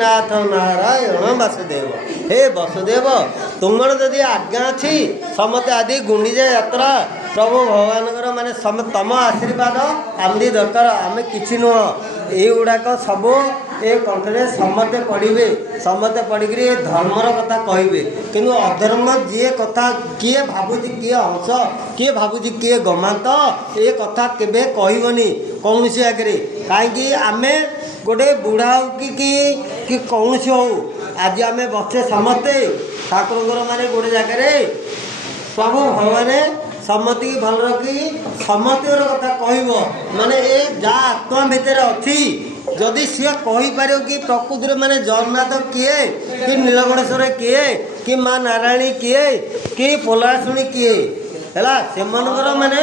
नाथ नारायण वासुदेव हे वसुदेव तुमर जदि आज्ञा अच्छी समते आदि गुंडीजा यात्रा प्रभु भगवान माने तम आशीर्वाद आमदी दरकार आम कि नुह युड़ाक सब ए कंठे समते पढ़े समते पढ़िक धर्मर कथा कहे किंतु अधर्म जी कथा किए भावुची किए हंस किए भावुची किए गमांत ए कथा केबे कहबनी कौन आगे कहीं आम गोटे बुढ़ा हो कि कौन हो आज आम बचे समस्ते ठाकुर माने गोटे जगह प्रभु भगवान समति की भल रखी समति कथा कह माने ए जा आत्मा भितर अच्छी जदि सी कहीपर कि प्रकृति माने जगन्नाथ किए कि नीलकंठेश्वर किए कि माँ नारायणी किए कि पोलाशुणी किए है से माने